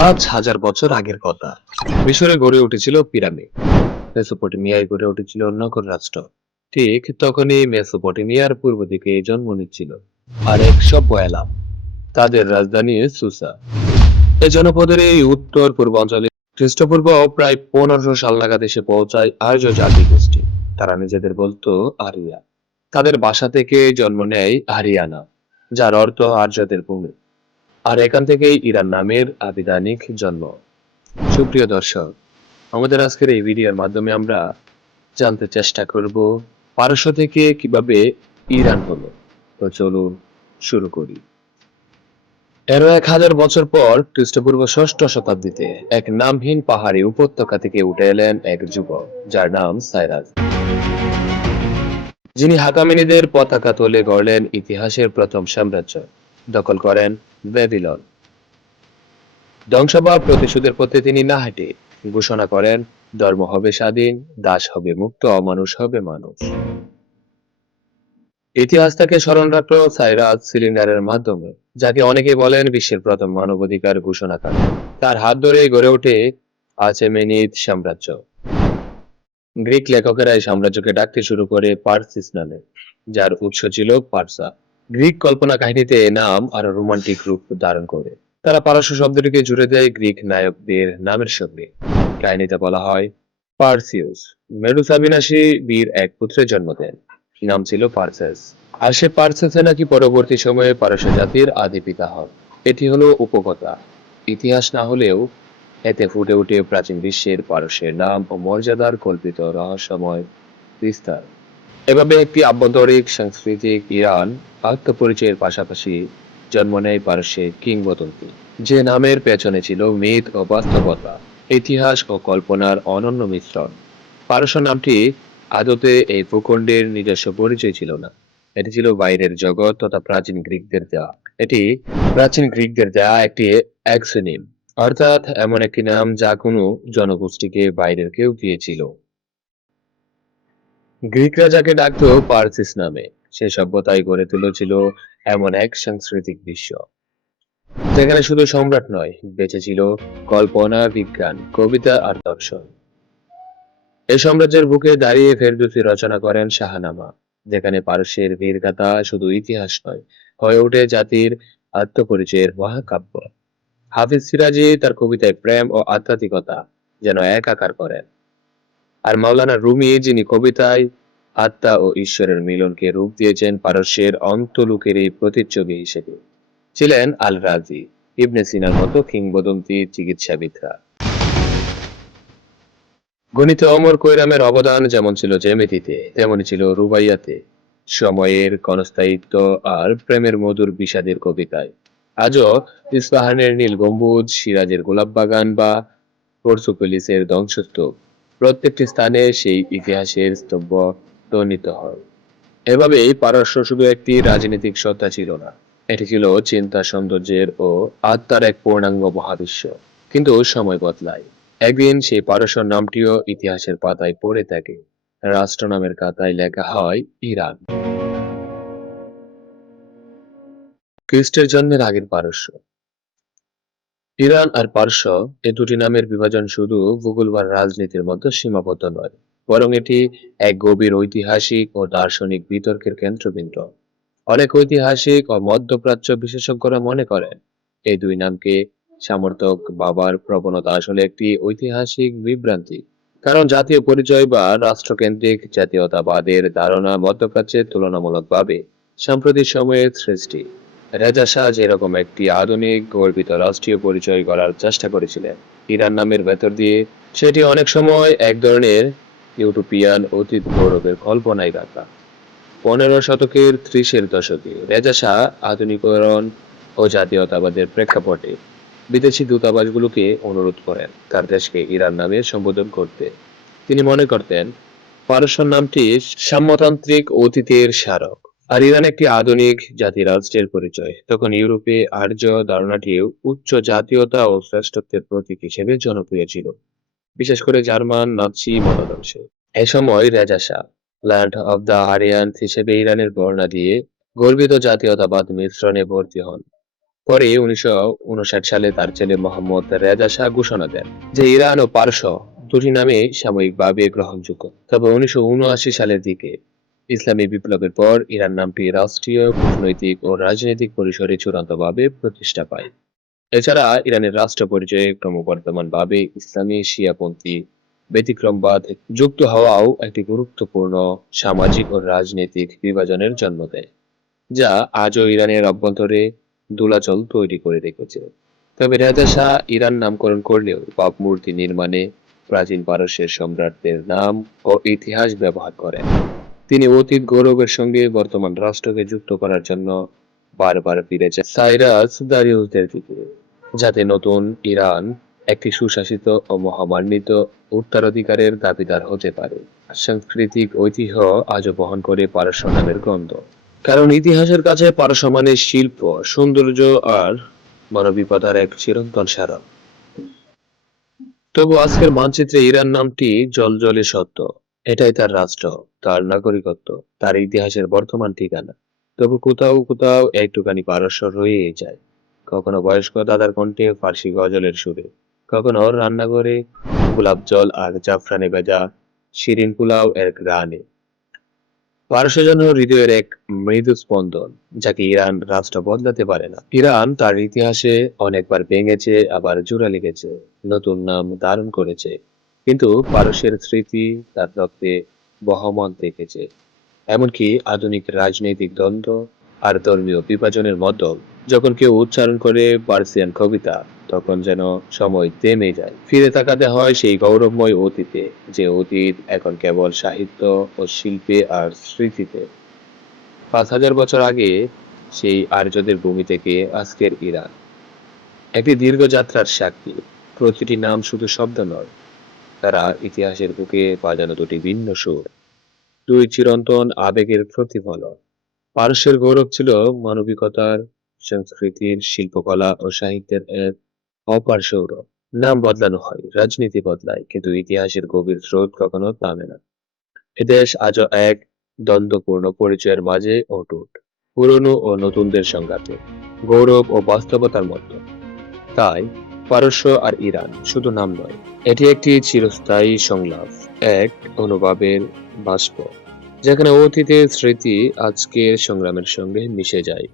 ৫,০০০ বছর আগের কথা। মিশরে গড়ে উঠেছিল পিরামিড, মেসোপটেমিয়ায় গড়ে উঠেছিল নগর রাষ্ট্র। ঠিক তখনই মেসোপটেমিয়ার পূর্ব দিকে জন্ম নিচ্ছিল আরেক সভ্য এলাম, তাদের রাজধানী সুসা। এই জনপদের এই উত্তর পূর্বাঞ্চলে খ্রিস্টপূর্ব প্রায় ১৫০০ সাল নাগাদ এসে পৌঁছায় আর্য জাতি গোষ্ঠী। তারা নিজেদের বলতো আরিয়া। তাদের বাসা থেকে জন্ম নেয় আরিয়ানা, যার অর্থ আর্যদের ভূমি। আর এখান থেকেই ইরান নামের আবিধানিক জন্ম। সুপ্রিয় দর্শক, আমাদের আজকের এই ভিডিওর মাধ্যমে আমরা জানতে চেষ্টা করব পারস্য থেকে কিভাবে ইরান হলো। তো চলুন শুরু করি। ১১,০০০ বছর পর খ্রিস্টপূর্ব ষষ্ঠ শতাব্দীতে এক নামহীন পাহাড়ি উপত্যকা থেকে উঠে এলেন এক যুবক, যার নাম সাইরাস, যিনি হাকামিনীদের পতাকা তুলে গড়লেন ইতিহাসের প্রথম সাম্রাজ্য। দখল করেন ব্যাবিলন। ধ্বংস বা প্রতিশোধের পথে তিনি না হেঁটে ঘোষণা করেন, ধর্ম হবে স্বাধীন, দাস হবে মুক্ত, অমানুষ হবে মানুষ। ইতিহাস তাকে স্মরণ রাখলো সাইরাস সিলিন্ডারের মাধ্যমে, যাকে অনেকে বলেন বিশ্বের প্রথম মানবাধিকার ঘোষণাকারী। তার হাত ধরে গড়ে ওঠে আচেমেনিদ সাম্রাজ্য। গ্রিক লেখকেরা এই সাম্রাজ্যকে ডাকতে শুরু করে পারসিস নামে, যার উৎস ছিল পার্সা। গ্রিক কল্পনা কাহিনীতে এ নাম আরো রোমান্টিক রূপ ধারণ করে। তারা পারস্য শব্দটিকে জুড়ে দেয় গ্রিক নায়কদের নামের সঙ্গে। কাহিনীতে বলা হয়, পারসিউস মেডুসা বিনাশী বীর এক পুত্রের জন্ম দেন, নাম ছিল পারসেস। আর সে পারসেসে নাকি পরবর্তী সময়ে পারস্য জাতির আদি পিতা হন। এটি হলো উপকথা, ইতিহাস না হলেও এতে ফুটে ওঠে প্রাচীন বিশ্বের পারস্যের নাম ও মর্যাদার কল্পিত রহস্যময় বিস্তার। এভাবে একটি আভ্যন্তরিক সাংস্কৃতিক ইরান আত্মপরিচয়ের পাশাপাশি জন্ম নেয় পারস্যের কিংবদন্তি, যে নামের পেছনে ছিল মিথ ও বাস্তবতা, ইতিহাস ও কল্পনার অনন্য মিশ্রণ। পারস্য নামটি আদতে এই ভূখণ্ডের নিজস্ব পরিচয় ছিল না। এটি ছিল বাইরের জগৎ তথা প্রাচীন গ্রিকদের দেয়া একটি অ্যাক্সোনিম, অর্থাৎ এমন একটি নাম যা কোনো জনগোষ্ঠীকে বাইরের কেউ দিয়েছিল। গ্রিকরা যাকে ডাকতো পারসিস নামে, সে সভ্যতায় গড়ে তুলেছিল এমন এক সাংস্কৃতিক বিশ্ব, যেখানে শুধু সম্রাট নয়, বেঁচে ছিল কল্পনা, বিজ্ঞান, কবিতা আর দর্শন। এই সাম্রাজ্যের বুকে দাঁড়িয়ে ফেরদৌসী রচনা করেন শাহনামা, যেখানে পারস্যের বীরগাথা শুধু ইতিহাস নয়, হয়ে ওঠে জাতির আত্মপরিচয়ের মহাকাব্য। হাফিজ সিরাজি তার কবিতায় প্রেম ও আধ্যাত্মিকতা যেন একাকার করেন। আর মাওলানা রুমি, যিনি কবিতায় আত্মা ও ঈশ্বরের মিলনকে রূপ দিয়েছেন পারস্যের অন্তলুকের এই প্রতিচ্ছবি হিসেবে, ছিলেন আল রাজি, ইবনে সিনার মতো কিংবদন্তি চিকিৎসাবিদরা। গণিতে অমর কৈরামের অবদান যেমন ছিল জ্যামিতিতে, তেমনি ছিল রুবাইয়াতে, সময়ের ক্ষণস্থায়িত্ব আর প্রেমের মধুর বিষাদের কবিতায়। আজও ইস্পাহানের নীল গম্বুজ, সিরাজের গোলাপ বাগান বা পর্তুগিজের ধ্বংসস্তূপ, প্রত্যেকটি স্থানে সেই ইতিহাসের স্তম্ভ ধ্বনিত হয়। এভাবেই পারস্য শুধু একটি রাজনৈতিক সত্তা ছিল না, এটি ছিল চিন্তা, সৌন্দর্যের ও আত্মার এক পূর্ণাঙ্গ মহাবিশ্ব। কিন্তু সময় বদলায়। একদিন সেই পারস্য নামটিও ইতিহাসের পাতায় পড়ে থাকে, রাষ্ট্র নামের খাতায় লেখা হয় ইরান। খ্রিস্টের জন্মের আগের পারস্য। ইরান আর পারস্য এ দুটি নামের বিভাজন শুধু ভূগোল বা রাজনীতির মধ্যে সীমাবদ্ধ নয়, বরং এটি এক গভীর ঐতিহাসিক ও দার্শনিক বিতর্কের কেন্দ্রবিন্দু। অনেক ঐতিহাসিক ও মধ্যপ্রাচ্য বিশেষজ্ঞরা মনে করেন, এই দুই নামকে সমর্থক ভাবার প্রবণতা আসলে একটি ঐতিহাসিক বিভ্রান্তি। কারণ জাতীয় পরিচয় বা রাষ্ট্রকেন্দ্রিক জাতীয়তাবাদের ধারণা মধ্যপ্রাচ্যে তুলনামূলকভাবে সাম্প্রতিক সময়ের সৃষ্টি। রেজা শাহ যেরকম একটি আধুনিক গর্বিত রাষ্ট্রীয় পরিচয় গড়ার চেষ্টা করেছিলেন ইরান নামের ভেতর দিয়ে, সেটি অনেক সময় এক ধরনের ইউটোপিয়ান অতীত গৌরবের কল্পনায় রাখা। ১৫ শতকের ৩০-এর দশকে রেজা শাহ আধুনিকরণ ও জাতীয়তাবাদের প্রেক্ষাপটে বিদেশি দূতাবাসগুলোকে অনুরোধ করেন তার দেশকে ইরান নামে সম্বোধন করতে। তিনি মনে করতেন, পারস্য নামটি সাম্যতান্ত্রিক অতীতের স্মারক, আর ইরান একটি আধুনিক জাতিরাষ্ট্রের পরিচয়। তখন ইউরোপে আর্য ধারণাটিও উচ্চ জাতীয়তা ও শ্রেষ্ঠত্বের প্রতীক হিসেবে জনপ্রিয় ছিল, বিশেষ করে জার্মান নাৎসি মতাদর্শে। এ সময় Reza Shah land of the Aryans হিসেবে ইরানের বর্ণনা দিয়ে গর্বিত জাতীয়তাবাদ মিশ্রণে ভর্তি হন। পরে 1959 সালে তার ছেলে মোহাম্মদ রেজা শাহ ঘোষণা দেন যে ইরান ও পারস্য দুটি নামে সাময়িকভাবে গ্রহণযোগ্য। তবে 1979 সালের দিকে ইসলামী বিপ্লবের পর ইরান নামটি রাষ্ট্রীয়, কূটনৈতিক ও রাজনৈতিক পরিসরে চূড়ান্তভাবে প্রতিষ্ঠা পায়। এছাড়া ইরানের রাষ্ট্র পরিচয়ে ক্রমবর্ধমানভাবে ইসলামী শিয়াপন্থী ব্যতিক্রমবাদ যুক্ত হওয়াও একটি গুরুত্বপূর্ণ সামাজিক ও রাজনৈতিক বিভাজনের জন্ম দেয়, যা আজও ইরানের অভ্যন্তরে দোলাচল তৈরি করে রেখেছে। তবে রেজা শাহ ইরান নামকরণ করলেও ভাবমূর্তি নির্মাণে প্রাচীন পারস্যের সম্রাটদের নাম ও ইতিহাস ব্যবহার করেন। তিনি অতীত গৌরবের সঙ্গে বর্তমান রাষ্ট্রকে যুক্ত করার জন্য বারবার ফিরে যান সাইরাস দারিউসদের দিকে, যাতে নতুন ইরান একটি সুশাসিত ও মহামান্বিত উত্তরাধিকারের দাবিদার হতে পারে। সাংস্কৃতিক ঐতিহ্য আজও বহন করে পারস্য নামের গন্ধ, কারণ ইতিহাসের কাছে পারস্য মানে শিল্প, সৌন্দর্য আর মানবিকতার এক চিরন্তন স্মারক। তবু আজকের মানচিত্রে ইরান নামটি জ্বলজ্বলে সত্য। এটাই তার রাষ্ট্র, তার নাগরিকত্ব, তার ইতিহাসের বর্তমান ঠিকানা। তবু কোথাও কোথাও একটুখানি পারস্য রয়েই যায়। কখনো বয়স্ক দাদার কণ্ঠে ফার্সি গজলের সুরে, কখনো রান্নাঘরে গোলাপ জল আর জাফরানে ভেজা শিরিন পোলাও এর গানে। পারস্য যেন হৃদয়ের এক মৃদু স্পন্দন, যাকে ইরান রাষ্ট্র বদলাতে পারে না। ইরান তার ইতিহাসে অনেকবার ভেঙেছে, আবার জোড়া লেগেছে, নতুন নাম ধারণ করেছে, কিন্তু পারস্যের স্মৃতি তার রক্তে বহমান থেকেছে। এমনকি আধুনিক রাজনৈতিক দ্বন্দ্ব আর ধর্মীয় বিভাজনের মতো যখন কেউ উচ্চারণ করে পার্সিয়ান কবিতা, তখন যেন সময় থেমে যায়। ফিরে তাকাতে হয় সেই গৌরবময় অতীতে, যে অতীত এখন কেবল সাহিত্য ও শিল্পে আর স্মৃতিতে। 5,000 বছর আগে সেই আর্যদের ভূমি থেকে আজকের ইরান একটি দীর্ঘ যাত্রার সাক্ষী। প্রতিটি নাম শুধু শব্দ নয়, তারা ইতিহাসের বুকে বাজানো দুটি ভিন্ন সুর, দুই চিরন্তন আবেগের প্রতিফলন। পারস্যের গৌরব ছিল মানবিকতার, সংস্কৃতির, শিল্পকলা ও সাহিত্যের এক অপার সৌরভ। নাম বদলানো হয়, রাজনীতি বদলায়, কিন্তু ইতিহাসের গভীর স্রোত কখনো থামে না। এদেশ আজও এক দ্বন্দ্বপূর্ণ পরিচয়ের মাঝে অটুট, পুরনো ও নতুনদের সংঘাতে, গৌরব ও বাস্তবতার মধ্যে। তাই পারস্য আর ইরান শুধু নাম নয়, এটি একটি চিরস্থায়ী সংলাপ, এক অনুভবের বাষ্প, যেখানে অতীতের স্মৃতি আজকের সংগ্রামের সঙ্গে মিশে যায়।